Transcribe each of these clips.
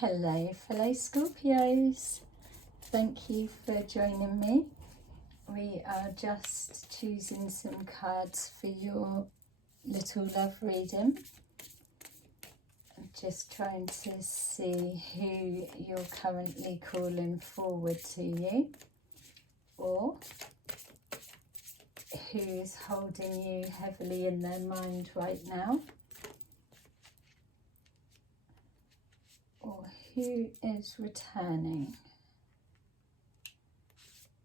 Hello fellow Scorpios, thank you for joining me. We are just choosing some cards for your little love reading. I'm just trying to see who you're currently calling forward to you, or who's holding you heavily in their mind right now, or who is returning.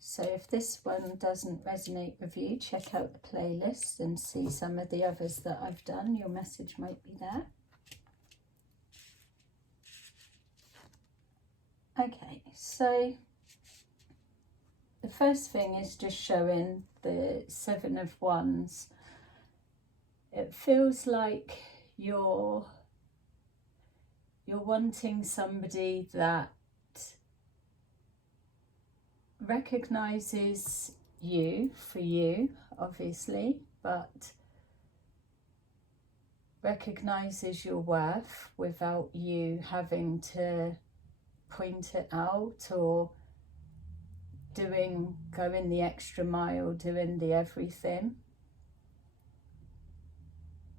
So if this one doesn't resonate with you, check out the playlist and see some of the others that I've done. Your message might be there. Okay, so the first thing is just showing the Seven of Wands. It feels like you're wanting somebody that recognizes you for you, obviously, but recognizes your worth without you having to point it out or going the extra mile, doing the everything.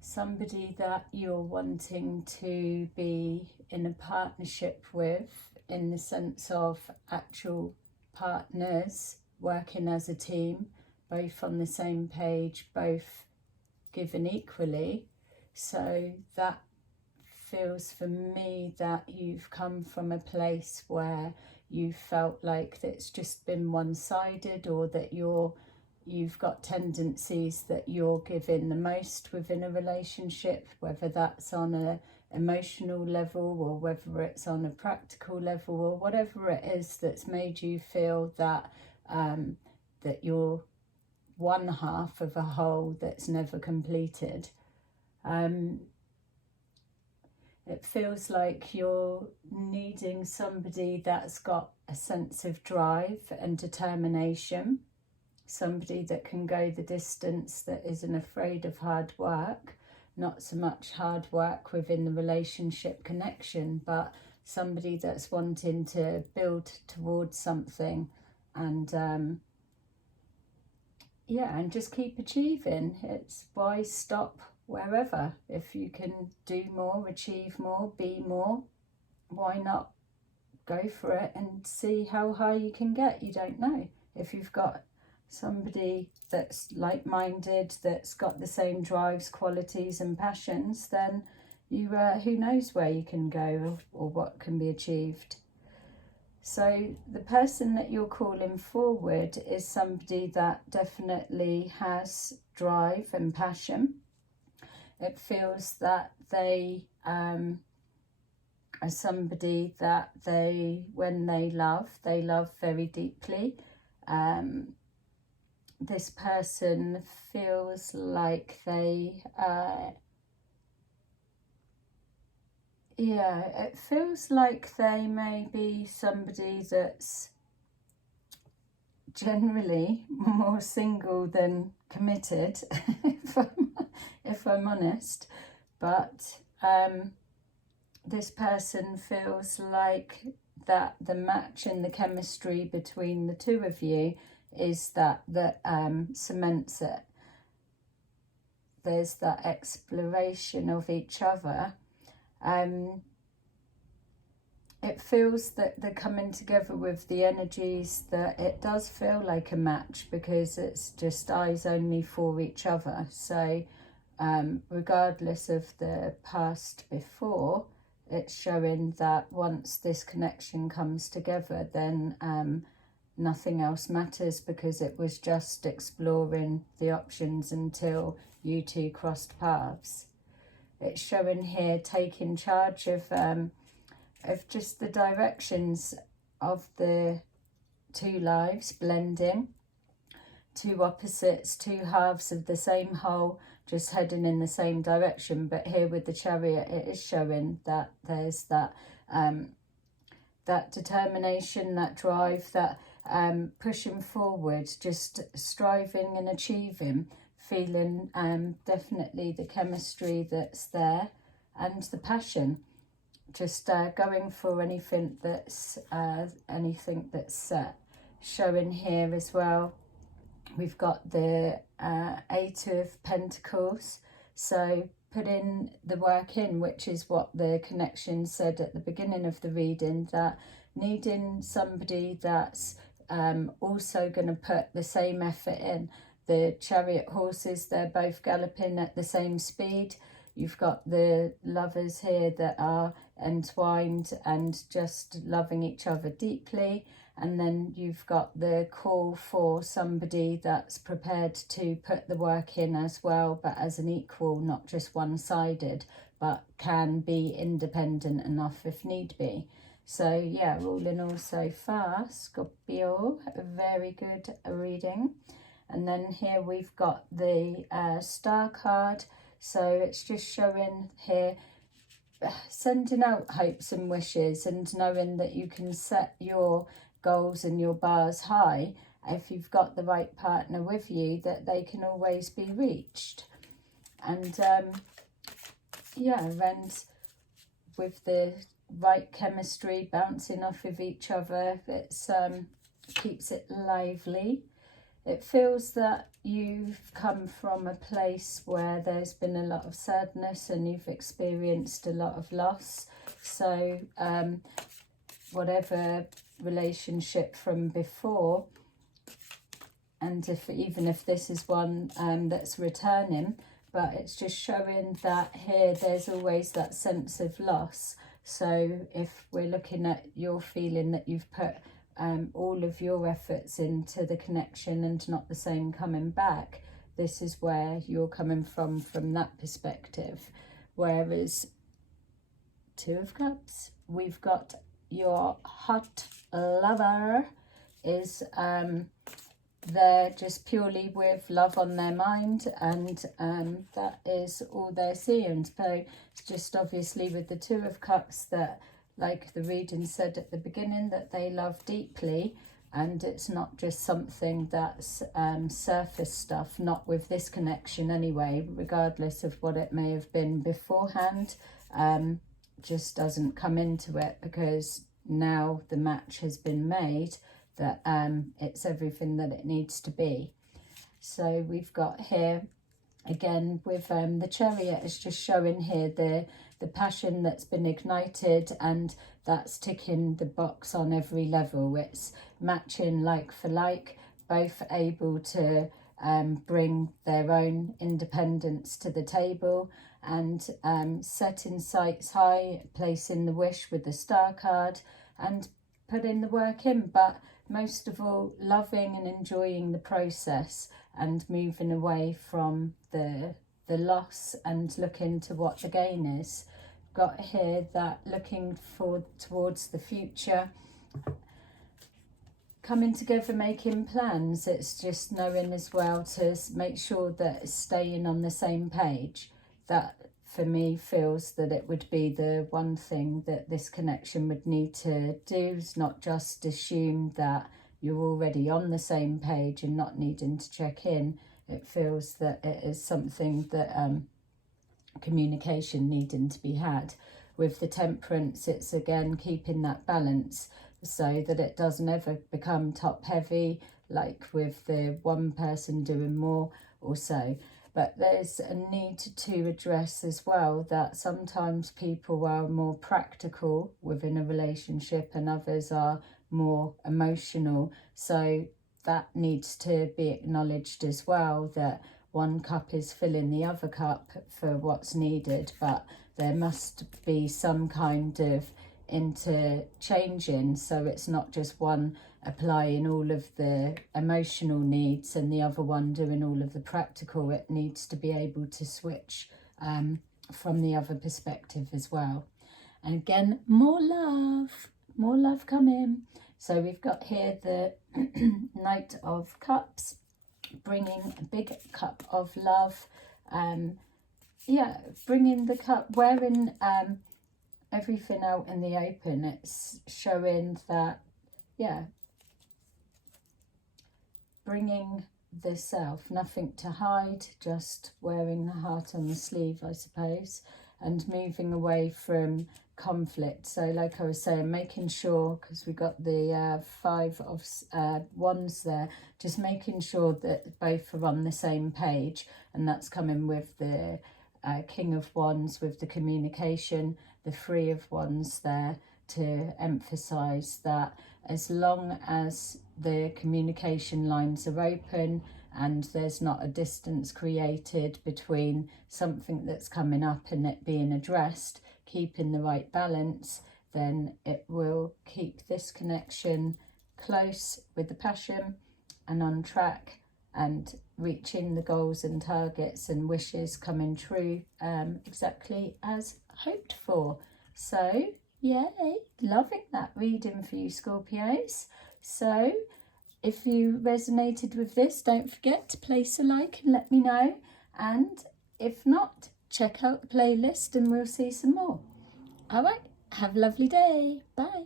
Somebody that you're wanting to be in a partnership with, in the sense of actual partners working as a team, both on the same page, both given equally. So that feels for me that you've come from a place where you felt like it's just been one-sided, or that you've got tendencies that you're giving the most within a relationship, whether that's on a emotional level or whether it's on a practical level, or whatever it is that's made you feel that that you're one half of a whole that's never completed. It feels like you're needing somebody that's got a sense of drive and determination, somebody that can go the distance, that isn't afraid of hard work, not so much hard work within the relationship connection, but somebody that's wanting to build towards something and and just keep achieving. It's why stop wherever? If you can do more, achieve more, be more, why not go for it and see how high you can get? You don't know. If you've got somebody that's like-minded, that's got the same drives, qualities and passions, then you who knows where you can go or what can be achieved. So the person that you're calling forward is somebody that definitely has drive and passion. It feels that they are somebody that when they love very deeply. This person feels like it feels like they may be somebody that's generally more single than committed, if I'm honest. But this person feels like that the match and the chemistry between the two of you is that cements it. There's that exploration of each other. It feels that they're coming together with the energies, that it does feel like a match because it's just eyes only for each other. So regardless of the past before, it's showing that once this connection comes together, then nothing else matters, because it was just exploring the options until you two crossed paths. It's showing here taking charge of just the directions of the two lives, blending, two opposites, two halves of the same whole, just heading in the same direction. But here with the Chariot, it is showing that there's that that determination, that drive, that pushing forward, just striving and achieving, feeling definitely the chemistry that's there and the passion. just going for anything that's set. Showing here as well, we've got the Eight of Pentacles, so put in the work in, which is what the connection said at the beginning of the reading, that needing somebody that's also going to put the same effort in. The chariot horses, they're both galloping at the same speed. You've got the lovers here that are entwined and just loving each other deeply. And then you've got the call for somebody that's prepared to put the work in as well, but as an equal, not just one-sided, but can be independent enough if need be. So yeah, all in all so far, Scorpio, a very good reading. And then here we've got the Star card. So it's just showing here, sending out hopes and wishes and knowing that you can set your goals and your bars high. If you've got the right partner with you, that they can always be reached. And yeah, and with the right chemistry, bouncing off of each other, it's keeps it lively. It feels that you've come from a place where there's been a lot of sadness and you've experienced a lot of loss. So whatever relationship from before, and even if this is one that's returning, but it's just showing that here there's always that sense of loss. So if we're looking at your feeling that you've put all of your efforts into the connection and not the same coming back, this is where you're coming from that perspective. Whereas Two of Cups, we've got your hot lover is they're just purely with love on their mind, and that is all they're seeing. So it's just obviously with the Two of Cups that, like the reading said at the beginning, that they love deeply, and it's not just something that's surface stuff, not with this connection anyway, regardless of what it may have been beforehand. Just doesn't come into it, because now the match has been made, that it's everything that it needs to be. So we've got here again with the Chariot, is just showing here the passion that's been ignited, and that's ticking the box on every level. It's matching like for like, both able to bring their own independence to the table, and setting sights high, placing the wish with the Star card, and putting the work in, but most of all loving and enjoying the process and moving away from the loss and looking to what the gain is. Got here that looking towards the future, coming together, making plans. It's just knowing as well to make sure that it's staying on the same page. That for me feels that it would be the one thing that this connection would need to do, is not just assume that you're already on the same page and not needing to check in. It feels that it is something that communication needing to be had. With the Temperance, it's again keeping that balance so that it doesn't ever become top heavy, like with the one person doing more or so. But there's a need to address as well that sometimes people are more practical within a relationship and others are more emotional. So that needs to be acknowledged as well, that one cup is filling the other cup for what's needed, but there must be some kind of interchanging, so it's not just one applying all of the emotional needs and the other one doing all of the practical. It needs to be able to switch from the other perspective as well. And again, more love coming. So we've got here the Knight of Cups, bringing a big cup of love. Yeah, bringing the cup, wearing everything out in the open. It's showing that, yeah, bringing the self, nothing to hide, just wearing the heart on the sleeve, I suppose. and moving away from conflict. So like I was saying, making sure, because we got the 5 of Wands there, just making sure that both are on the same page, and that's coming with the King of Wands with the communication, the 3 of Wands there to emphasize that as long as the communication lines are open and there's not a distance created between something that's coming up and it being addressed, keeping the right balance, then it will keep this connection close with the passion and on track and reaching the goals and targets and wishes coming true exactly as hoped for. So yay, loving that reading for you, Scorpios. So if you resonated with this, don't forget to place a like and let me know. And if not, check out the playlist and we'll see some more. All right, have a lovely day. Bye.